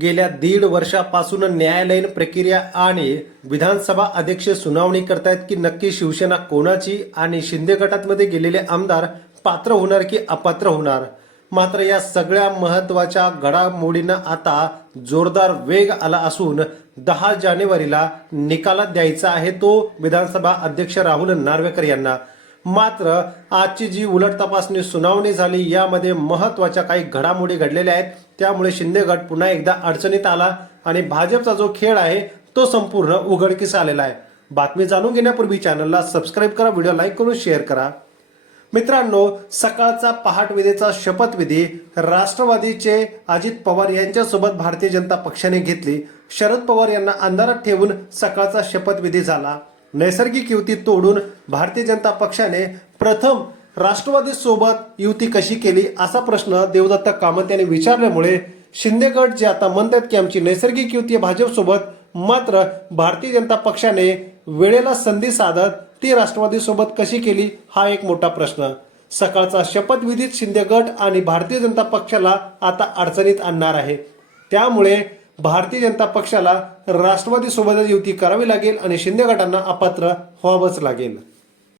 गेल्या दीड वर्षापासून न्यायालयीन प्रक्रिया आणि विधानसभा अध्यक्ष सुनावणी करतायत की नक्की शिवसेना कोणाची आणि शिंदे गटातमध्ये गेलेले आमदार पात्र होणार की अपात्र होणार? मात्र या सगळ्या महत्त्वाच्या घडामोडींना आता जोरदार वेग आला असून दहा जानेवारीला निकालात द्यायचा आहे तो विधानसभा अध्यक्ष राहुल नार्वेकर यांना. मात्र आजची जी उलट तपासणी सुनावणी झाली यामध्ये महत्त्वाच्या काही घडामोडी घडलेल्या आहेत. त्यामुळे शिंदे गट पुन्हा एकदा अडचणीत आला आणि भाजपचा जो खेळ आहे तो संपूर्ण उघडकीस आलेला आहे. बातमी जाणून घेण्यापूर्वी चॅनलला सबस्क्राईब करा व्हिडिओ लाईक करून शेअर करा. मित्रांनो सकाळचा पहाटविधीचा शपथविधी राष्ट्रवादीचे अजित पवार यांच्यासोबत भारतीय जनता पक्षाने घेतली. शरद पवार यांना अंधारात ठेवून सकाळचा शपथविधी झाला. नैसर्गिक युती तोडून भारतीय जनता पक्षाने प्रथम राष्ट्रवादी सोबत युती कशी केली असा प्रश्न देवदत्त कामत यांनी विचारल्यामुळे शिंदे गट जे आता म्हणतात की आमची नैसर्गिक युती भाजपसोबत मात्र भारतीय जनता पक्षाने वेळेला संधी साधत ती राष्ट्रवादी सोबत कशी केली हा एक मोठा प्रश्न. सकाळचा शपथविधीत शिंदे गट आणि भारतीय जनता पक्षाला आता अडचणीत आणणार आहे. त्यामुळे भारतीय जनता पक्षाला राष्ट्रवादी सोबतच युती करावी लागेल आणि शिंदे गटांना अपात्र व्हावंच लागेल.